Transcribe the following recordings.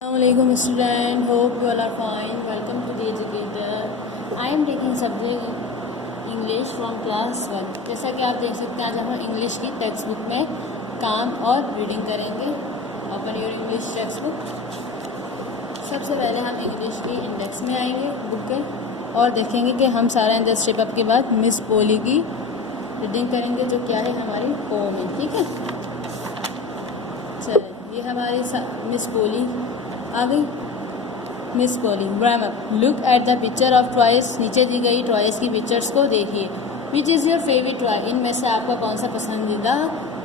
Assalamualaikum student, hope you all are fine. Welcome to the educator. I am taking subject English from class 1. जैसा कि आप देख सकते हैं आज हम इंग्लिश की टेक्स्ट बुक में काम और रीडिंग करेंगे. Open your English text book. सबसे पहले हम इंग्लिश की इंडेक्स में आएंगे बुक के और देखेंगे कि हम सारा इंडेक्स शेप अप के बाद मिस पोली की रीडिंग करेंगे जो क्या है हमारी पोम है. ठीक है, चलिए ये हमारी मिस पोली आ गई. Miss Polly grammar. Look at the picture of toys. नीचे दी गई टॉयज की पिक्चर्स को देखिए. Which is your favourite toy. इनमें से आपका कौन सा पसंदीदा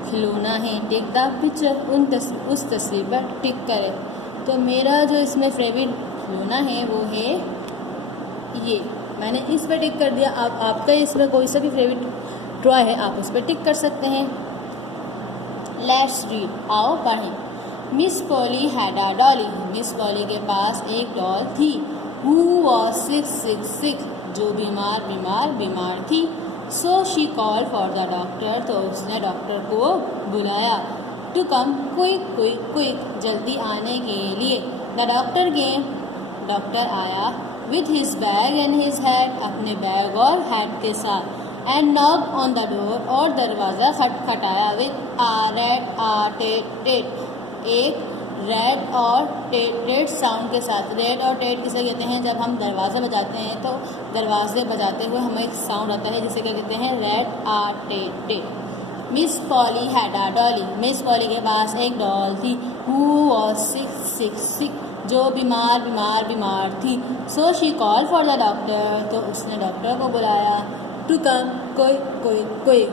खिलौना है. Take the picture. उस तस्वीर पर टिक करें. तो मेरा जो इसमें फेवरेट खिलौना है वो है ये. मैंने इस पर टिक कर दिया. अब आपका इसमें कोई सा भी फेवरेट टॉय है आप उस पर टिक कर सकते हैं. Let's read. आओ पढ़ें. Miss Polly had a dolly. Miss Polly के पास एक डॉल थी. Who was sick. जो बीमार थी. So she call for the doctor. तो उसने डॉक्टर को बुलाया. To come quick. जल्दी आने के लिए. The doctor came. डॉक्टर आया. With his bag and his hat. अपने बैग और हैट के साथ. And knock on the door. और दरवाज़ा खटखटाया. With uh TET. एक रेड और टेट साउंड के साथ. रेड और टेट किसे कहते हैं. जब हम दरवाज़ा बजाते हैं तो दरवाजे बजाते हुए हमें एक साउंड आता है जिसे क्या कहते हैं rat a tat. Miss Polly had a dolly. Miss Polly के पास एक डॉल थी. Who was sick. जो बीमार थी. So she call for the doctor. तो उसने डॉक्टर को बुलाया. टू कम कोई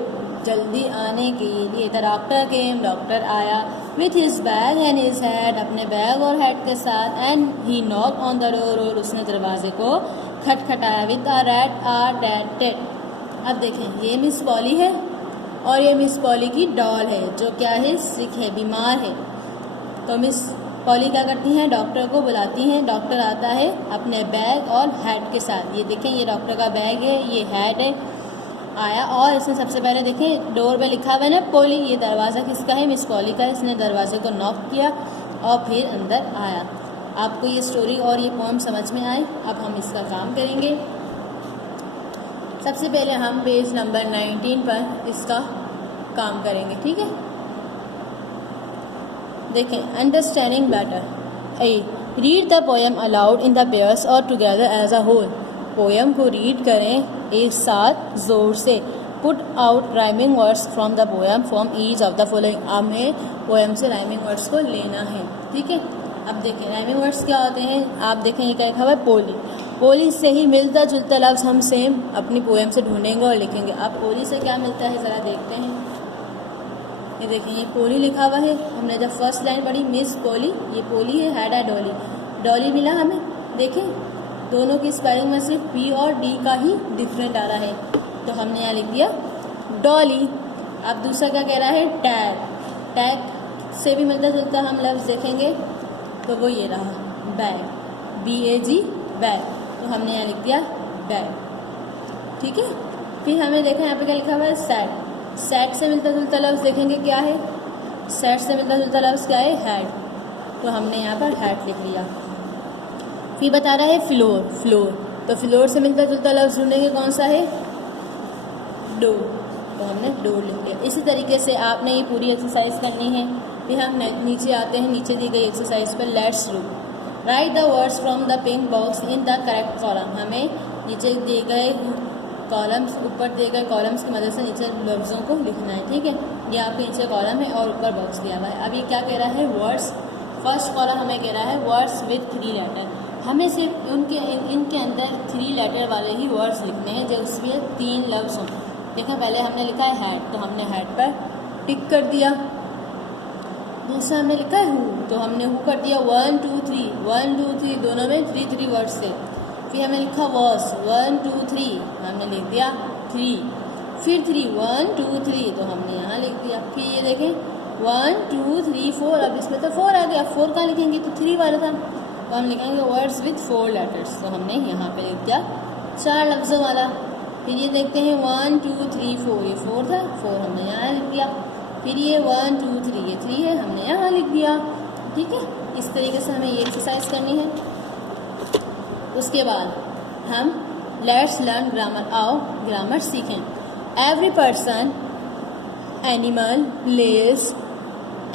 जल्दी आने के लिए. The doctor came. डॉक्टर आया. With his bag and his hat. अपने बैग और हैट के साथ. And he knock on the door. और उसने दरवाजे को खटखटाया. With a rat a tat. अब देखें ये मिस पॉली है और ये मिस पॉली की डॉल है जो क्या है सिक है, बीमार है. तो मिस पॉली क्या करती हैं डॉक्टर को बुलाती हैं. डॉक्टर आता है अपने बैग और हैट के साथ. ये देखें ये डॉक्टर का बैग है, ये हैट है. आया और इसने सबसे पहले देखें डोर पे लिखा हुआ है ना पॉली. ये दरवाज़ा किसका है मिस पॉली का. इसने दरवाजे को नॉक किया और फिर अंदर आया. आपको ये स्टोरी और ये पोएम समझ में आए. अब हम इसका काम करेंगे. सबसे पहले हम पेज नंबर 19 पर इसका काम करेंगे. ठीक है, देखें. Understanding better. Read the poem aloud in the pairs और together as a whole. Poem को रीड करें एक साथ ज़ोर से. Put out rhyming words from the poem from each of the following. हमें पोएम से राइमिंग वर्ड्स को लेना है. ठीक है, अब देखें राइमिंग वर्ड्स क्या होते हैं. आप देखें ये क्या लिखा हुआ है पोली. पोली से ही मिलता जुलता लफ्ज़ हम सेम अपनी पोएम से ढूंढेंगे और लिखेंगे. अब पोली से क्या मिलता है ज़रा देखते हैं. ये देखिए ये पोली लिखा हुआ है. हमने जब फर्स्ट लाइन पढ़ी मिस पोली, ये पोली है. Had a Dolly. डॉली मिला हमें. देखें दोनों की स्पेलिंग में सिर्फ पी और डी का ही डिफरेंट आ रहा है तो हमने यहाँ लिख दिया डॉली. अब दूसरा क्या कह रहा है टैग. टैग से भी मिलता जुलता हम लफ्ज़ देखेंगे तो वो ये रहा बैग. BAG bag. तो हमने यहाँ लिख दिया बैग. ठीक है, फिर हमें देखा यहाँ पे क्या लिखा हुआ है सैड. सैड से मिलता जुलता लफ्ज़ देखेंगे क्या है. सैड से मिलता जुलता लफ्ज़ क्या है हैड. तो हमने यहाँ पर हैड लिख लिया. फिर बता रहा है फ्लोर. तो फ्लोर से मिलता जुलता लफ्ज़ ढूंढेंगे कौन सा है डोर. तो हमने डोर लिख लिया. इसी तरीके से आपने ये पूरी एक्सरसाइज करनी है. फिर हम नीचे आते हैं. नीचे दी गई एक्सरसाइज पर let's do. Right the words from the pink box in the correct column. हमें नीचे दिए गए कॉलम्स ऊपर दिए गए कॉलम्स की मदद से नीचे लफ्ज़ों को लिखना है. ठीक है, ये आपके नीचे कॉलम है और ऊपर बॉक्स दिया हुआ है. अब ये क्या कह रहा है वर्ड्स. फर्स्ट कॉलम हमें कह रहा है वर्ड्स विथ 3 लेटर. हमें सिर्फ इनके अंदर 3 लेटर वाले ही वर्ड्स लिखने हैं जो उसमें 3 लफ्ज़ हों. देखें पहले हमने लिखा है हैड तो हमने हैड पर टिक कर दिया. दूसरा हमने लिखा है हु तो हमने हु कर दिया. 1 2 3 दोनों में 3 वर्ड्स थे. फिर हमने लिखा वॉस 1 2 3 हमने लिख दिया 3. फिर 3 1 2 3 तो हमने यहाँ लिख दिया. फिर ये देखें 1 2 3 4. अब इसमें तो 4 आ गया. 4 कहाँ लिखेंगे तो 3 वाला था तो हम लिखेंगे वर्ड्स विथ 4 लेटर्स. तो हमने यहाँ पे लिख दिया 4 लफ्ज़ों वाला. फिर ये देखते हैं 1 2 3 4. ये 4 था 4 हमने यहाँ लिख दिया. फिर ये 1 2 3 ये 3 है हमने यहाँ लिख दिया. ठीक है, इस तरीके से हमें ये एक्सरसाइज करनी है। उसके बाद हम लेट्स लर्न ग्रामर, आओ ग्रामर सीखें। Every person, animal, place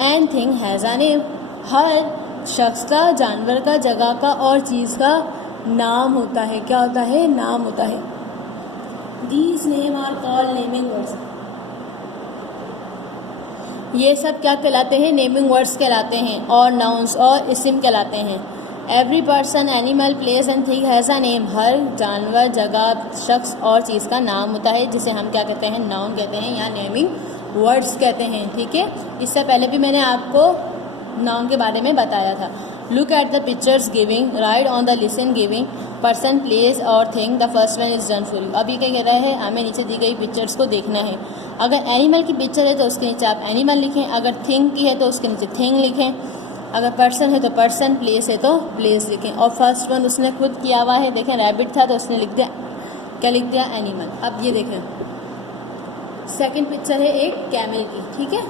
and thing has a name. हर शख्स का, जानवर का, जगह का और चीज़ का नाम होता है। क्या होता है? नाम होता है। These name are called naming words. ये सब क्या कहलाते हैं? नेमिंग वर्ड्स कहलाते हैं, और नाउन्स और इस्म कहलाते हैं। Every person, animal, place and thing has a name. हर जानवर, जगह, शख्स और चीज़ का नाम होता है, जिसे हम क्या कहते हैं? नाउन कहते हैं या नेमिंग वर्ड्स कहते हैं। ठीक है, इससे पहले भी मैंने आपको नाउन के बारे में बताया था। Look at the pictures giving, write on the listen giving person, place और thing. The first one is done for you. अब ये क्या कह रहा है? हमें नीचे दी गई पिक्चर्स को देखना है। अगर एनिमल की पिक्चर है तो उसके नीचे आप एनिमल लिखें, अगर थिंग की है तो उसके नीचे थिंग लिखें, अगर पर्सन है तो पर्सन, प्लेस है तो प्लेस लिखें। और फर्स्ट वन उसने खुद किया हुआ है, देखें रैबिट था तो उसने लिख दिया, क्या लिख दिया? एनिमल। अब ये देखें, सेकंड पिक्चर है एक कैमल की। ठीक है,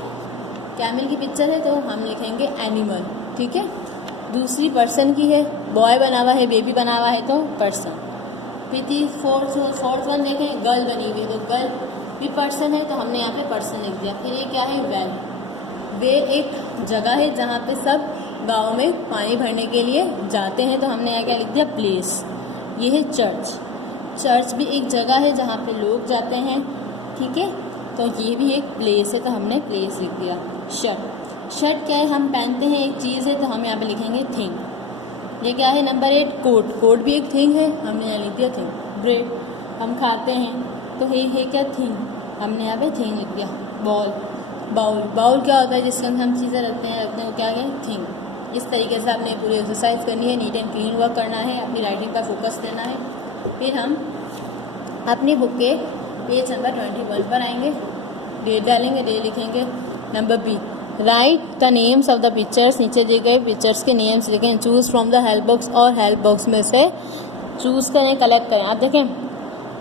कैमल की पिक्चर है तो हम लिखेंगे एनिमल। ठीक है, दूसरी पर्सन की है, बॉय बना हुआ है, बेबी बना हुआ है तो पर्सन। फिर फोर्थ वन देखें, गर्ल बनी हुई है तो गर्ल भी पर्सन है तो हमने यहाँ पे पर्सन लिख दिया। फिर ये क्या है? वेल। वेल एक जगह है जहाँ पे सब गाँव में पानी भरने के लिए जाते हैं तो हमने यहाँ क्या लिख दिया? प्लेस। ये है चर्च। चर्च भी एक जगह है जहाँ पे लोग जाते हैं। ठीक है, तो ये भी एक प्लेस है तो हमने प्लेस लिख दिया। शर्ट, शर्ट क्या है? हम पहनते हैं, एक चीज़ है तो हम यहाँ पे लिखेंगे थिंग। ये क्या है? Number 8 coat. कोट भी एक थिंग है, हमने यहाँ लिख दिया थिंग। ब्रेड हम खाते हैं तो है क्या? थिंग, हमने यहाँ पे थिंग लिख दिया। Ball, bowl. बाउल क्या होता है? जिसके अंदर हम चीज़ें रखते हैं वो क्या है? थिंग। इस तरीके से आपने पूरी एक्सरसाइज करनी है, नीट एंड क्लीन वर्क करना है, अपनी राइटिंग पर फोकस देना है। फिर हम अपनी बुक के पेज नंबर 21 पर आएंगे, डेट डालेंगे, डे लिखेंगे। Number B, write the names of the pictures. नीचे दिए गए पिक्चर्स के नेम्स लिखें। Choose from the help box, और हेल्प बॉक्स में से चूज़ करें, कलेक्ट करें। आप देखें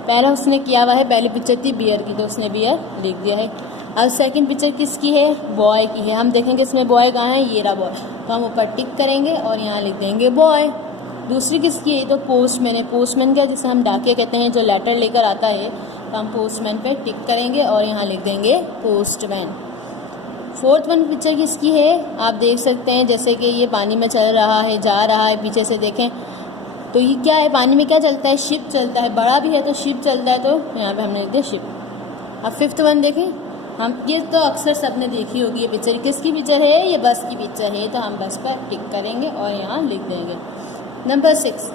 पहला उसने किया हुआ है, पहली पिक्चर थी बियर की तो उसने बियर लिख दिया है। अब सेकंड पिक्चर किसकी है? बॉय की है। हम देखेंगे इसमें बॉय कहाँ है? ये रहा बॉय, तो हम ऊपर टिक करेंगे और यहाँ लिख देंगे बॉय। दूसरी किसकी है? तो पोस्टमैन है। पोस्टमैन क्या? जिसे हम डाकिया कहते हैं, जो लेटर लेकर आता है, तो हम पोस्टमैन पे टिक करेंगे और यहाँ लिख देंगे पोस्टमैन। फोर्थ वन पिक्चर किसकी है? आप देख सकते हैं जैसे कि ये पानी में चल रहा है, जा रहा है, पीछे से देखें तो ये क्या है? पानी में क्या चलता है? शिप चलता है। बड़ा भी है तो शिप चलता है, तो यहाँ पे हमने लिख दिया शिप। अब फिफ्थ वन देखें, हम ये तो अक्सर सबने देखी होगी ये पिक्चर। किसकी पिक्चर है? ये बस की पिक्चर है, तो हम बस पर टिक करेंगे और यहाँ लिख देंगे। नंबर 6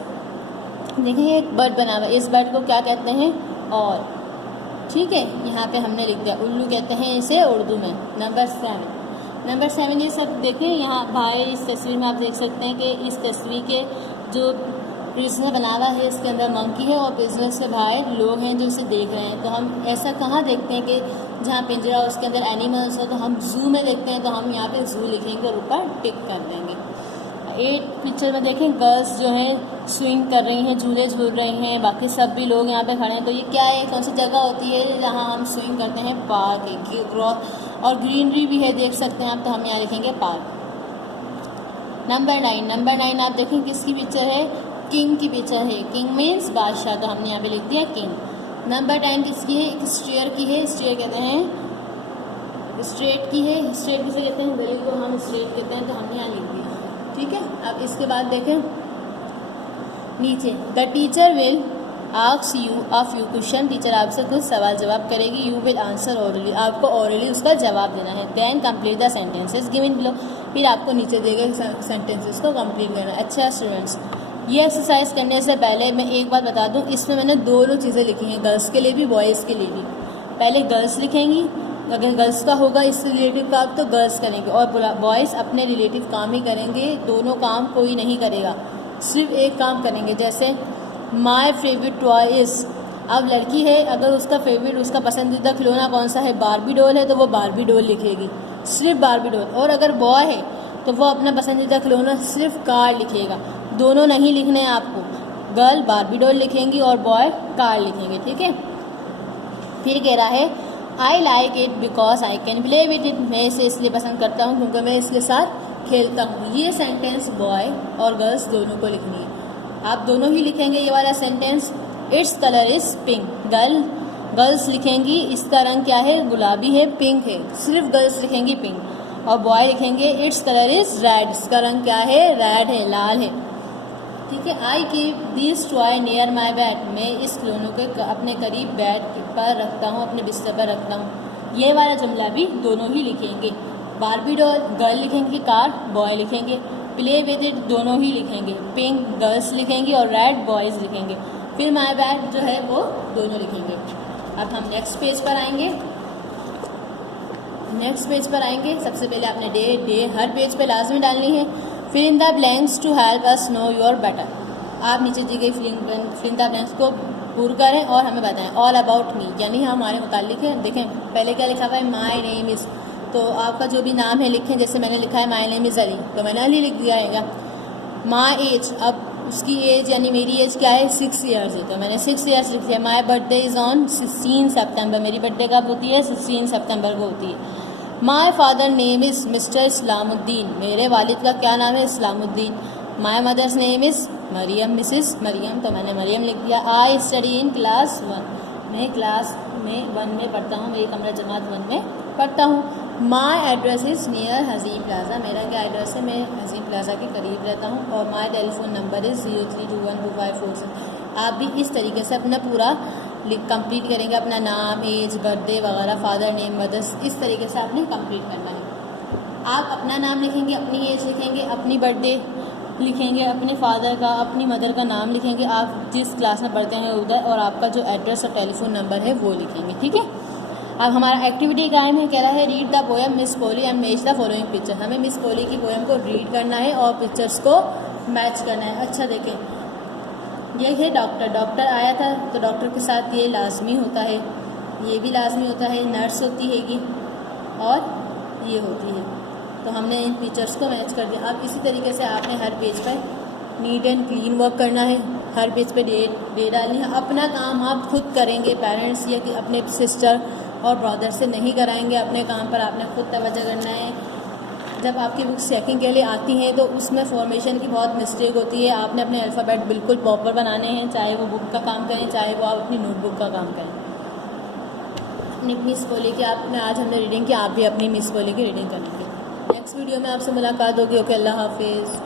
देखिए, एक बर्ड बना हुआ है। इस बर्ड को क्या कहते हैं? और। ठीक है, यहाँ पे हमने लिख दिया उल्लू कहते हैं इसे उर्दू में। नंबर 7 ये सब देखें यहाँ भाई, इस तस्वीर में आप देख सकते हैं कि इस तस्वीर के जो प्रिजनर बना हुआ है इसके अंदर मंकी है और प्रिजनर से बाहर लोग हैं जो इसे देख रहे हैं। तो हम ऐसा कहाँ देखते हैं कि जहाँ पिंजरा हो उसके अंदर एनिमल्स हो, तो हम जू में देखते हैं, तो हम यहाँ पे जू लिखेंगे और ऊपर टिक कर देंगे। 8 पिक्चर में देखें, गर्ल्स जो हैं स्विंग कर रही हैं, झूले झूल रही हैं, बाकी सब भी लोग यहाँ पे खड़े हैं। तो ये क्या है? कौन सी जगह होती है जहाँ हम स्विंग करते हैं? पार्क है। और ग्रीनरी भी है, देख सकते हैं आप, तो हम यहाँ लिखेंगे पार्क। नंबर 9 आप देखें किसकी पिक्चर है? किंग की पिक्चर है। किंग मीन्स बादशाह, तो हमने यहाँ पे लिख दिया किंग। नंबर 10 किसकी है? एक स्टेयर की है। स्टेयर कहते हैं स्ट्रेट की है। स्ट्रेट किसे कहते हैं? गली को हम स्ट्रेट कहते हैं, तो हमने यहाँ लिख दिया। ठीक है, अब इसके बाद देखें नीचे, the teacher will ask you a few question. Teacher आपसे कुछ सवाल जवाब करेगी। यू विल आंसर ओरली, आपको ओरली उसका जवाब देना है। Then complete the sentences given below, फिर आपको नीचे दिए गए सेंटेंसेस को कंप्लीट करना है। अच्छा स्टूडेंट्स, ये एक्सरसाइज करने से पहले मैं एक बात बता दूं, इसमें मैंने दोनों चीज़ें लिखी हैं, गर्ल्स के लिए भी बॉयज़ के लिए भी। पहले गर्ल्स लिखेंगी, अगर गर्ल्स का होगा इससे रिलेटिव काम तो गर्ल्स करेंगे, और बॉयज़ अपने रिलेटिव काम ही करेंगे। दोनों काम कोई नहीं करेगा, सिर्फ एक काम करेंगे। जैसे माई फेवरेट टॉय इज़, अब लड़की है, अगर उसका फेवरेट, उसका पसंदीदा खिलौना कौन सा है? बारबी डॉल है, तो वो बारबी डॉल लिखेगी, सिर्फ बारबी डॉल। और अगर बॉय है तो वो अपना पसंदीदा खिलौना सिर्फ कार लिखेगा। दोनों नहीं लिखने हैं आपको, गर्ल बारबी डॉल लिखेंगी और बॉय कार लिखेंगे। ठीक है, फिर कह रहा है I like it because I can play with it, मैं इसे इसलिए पसंद करता हूँ क्योंकि मैं इसके साथ खेलता हूँ। ये सेंटेंस बॉय और गर्ल्स दोनों को लिखनी है। आप दोनों ही लिखेंगे ये वाला sentence. Its colour is pink. Girls लिखेंगी इसका रंग क्या है, गुलाबी है, पिंक है। सिर्फ गर्ल्स लिखेंगी पिंक। और बॉय लिखेंगे इट्स कलर इज़ रेड। इसका रंग क्या है, रेड है, लाल है। ठीक है। I keep this toy near my bed. मैं इस खिलौनों को अपने करीब बेड पर रखता हूँ, अपने बिस्तर पर रखता हूँ। ये वाला जुमला भी दोनों ही लिखेंगे। बारबी डॉल गर्ल लिखेंगे, कार बॉय लिखेंगे। प्ले विद इट दोनों ही लिखेंगे। पिंक गर्ल्स लिखेंगी और रेड बॉयज़ लिखेंगे। फिर माई बैग जो है वो दोनों लिखेंगे। अब हम नेक्स्ट पेज पर आएंगे। सबसे पहले आपने डे हर पेज पे लाजमी डालनी है। Fill in the blanks to help us know your better. आप नीचे दी गई फिल इन द ब्लैंक्स को पूरा करें और हमें बताएं। ऑल अबाउट मी यानी हमारे मुतालिक है। देखें पहले क्या लिखा हुआ है, माई नेम इज़। तो आपका जो भी नाम है लिखें। जैसे मैंने लिखा है माई नेम इज़ अली, तो मैंने अली लिख दिया है। माई एज, अब उसकी एज यानी मेरी एज क्या है, 6 ईयर्स है, तो मैंने 6 ईयर्स लिख दिया। माई बर्थडे इज़ ऑन 16 सितंबर। मेरी बर्थडे कब होती है, 16 सितंबर को होती है। My father name is mister Islamuddin. मेरे वालिद का क्या नाम है, Islamuddin. My mother's name is Mariam, Mrs Mariam, तो मैंने मरियम लिख दिया। I study in class 1। मैं क्लास में 1 में पढ़ता हूँ। मेरी कमरा जमात 1 में पढ़ता हूँ। My address is near Hazeem plaza. मेरा क्या एड्रेस है, मैं हज़ीम प्लाजा के करीब रहता हूँ। और माई टेलीफोन नंबर इज़ 03212547। आप भी इस तरीके से अपना पूरा कंप्लीट करेंगे। अपना नाम, एज, बर्थडे वगैरह, फादर नेम, मदर्स, इस तरीके से आपने कंप्लीट करना है। आप अपना नाम लिखेंगे, अपनी एज लिखेंगे, अपनी बर्थडे लिखेंगे, अपने फादर का, अपनी मदर का नाम लिखेंगे, आप जिस क्लास में पढ़ते हैं उधर, और आपका जो एड्रेस और टेलीफोन नंबर है वो लिखेंगे। ठीक है। अब हमारा एक्टिविटी कायम है। कह रहा है read the poem Miss Polly and match the following picture. हमें मिस पोली की पोएम को रीड करना है और पिक्चर्स को मैच करना है। अच्छा देखें, ये है डॉक्टर आया था, तो डॉक्टर के साथ ये लाजमी होता है, ये भी लाजमी होता है। नर्स होती हैगी और ये होती है। तो हमने इन पिक्चर्स को मैच कर दिया। अब इसी तरीके से आपने हर पेज पर नीट एंड क्लीन वर्क करना है। हर पेज पे डे डालनी है। अपना काम आप खुद करेंगे। पेरेंट्स या कि अपने सिस्टर और ब्रदर से नहीं कराएंगे। अपने काम पर आपने खुद तवज्जो करना है। जब आपकी बुक्स चेकिंग के लिए आती हैं तो उसमें फॉर्मेशन की बहुत मिस्टेक होती है। आपने अपने अल्फ़ाबेट बिल्कुल प्रॉपर बनाने हैं, चाहे वो बुक का काम करें, चाहे वो आप अपनी नोटबुक का काम करें। अपनी मिस पोली की आपने आज हमने रीडिंग की, आप भी अपनी मिस पोली की रीडिंग करेंगे। नेक्स्ट वीडियो में आपसे मुलाकात होगी। ओके, अल्लाह हाफिज़।